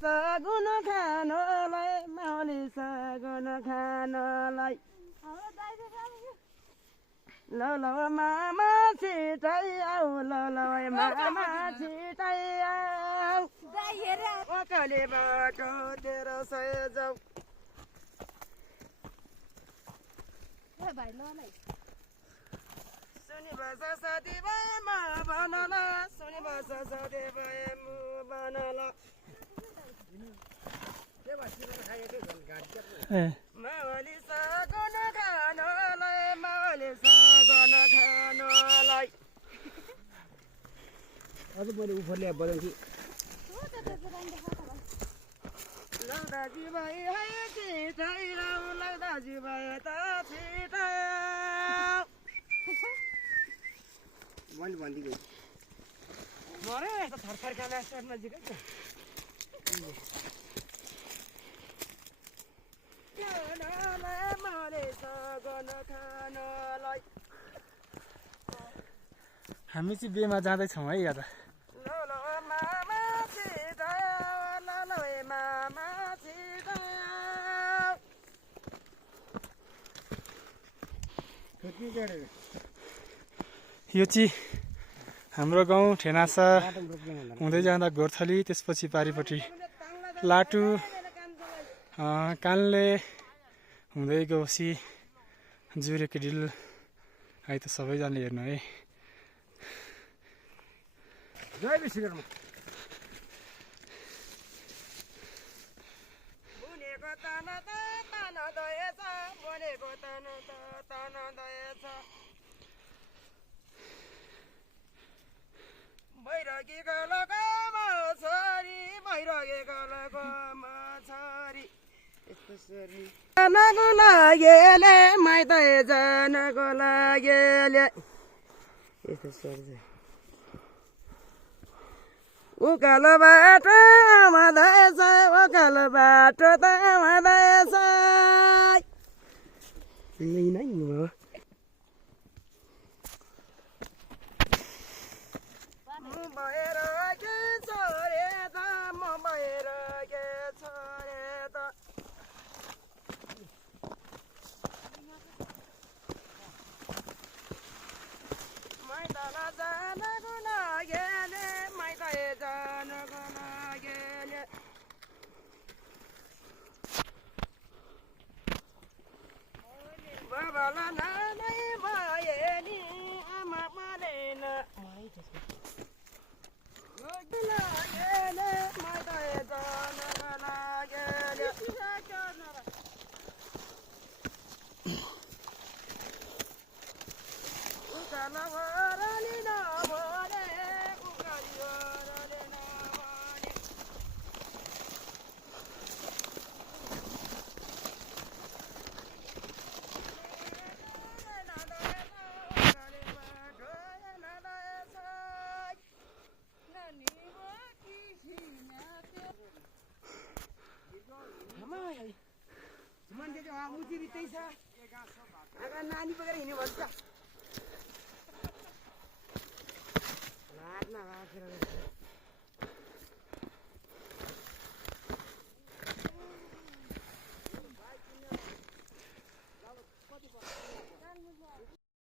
सगुन खानलाई माउली सगुन खानलाई ल ल मामा छिटै आऊ ल ल मामा छिटै आऊ ओकाले बाटो तेरो सय जाऊ सुनि बस साथी भाइमा बनला सुनि बस साथी भाइमा बनला मावली सगुन खानलाई मावली सगुन खानलाई अझ मैले उफरले बजाउँछु ल दाजुभाइ है छिटै आऊ ल दाजुभाइ त छिटै आऊ मैले भनिदिएको मर्यो यस्तो थरथर काला स्टार्टमा जिरो हामी चाहिँ बेमा जाँदैछौँ है यहाँ त यो चाहिँ हाम्रो गाउँ ठेनासा हुँदै जाँदा गोर्थली त्यसपछि पारिपट्टि लाटु कानले हुँदै गएपछि जुरेको डिल है त सबैजनाले हेर्नु है जय विश्वकर्मा बुनेको तन त तन दएछ बुनेको तन त तन दएछ भैरगीको लगमा छोरी भैरगीको लगमा छोरी जानको लागेले माइत जानको लागेले यस्तो सर्छ उकालो बाटो आउँदैछ उकालो बाटो त आउँदैछ यही नै हो भएर के छोरे त म भएर के छोरे त माइतला जानको लागेले माइत जानको लागेले बाबाला नानै भए नि आमा मरेन लागेले माइत जानको लागेले उकालो ओह्राली नभने उकाली ओह्राली नभने मान्छे चाहिँ उची बित्दै छ आगा नानी बोकेर हिँड्नु भन्छ लाग्न राखेर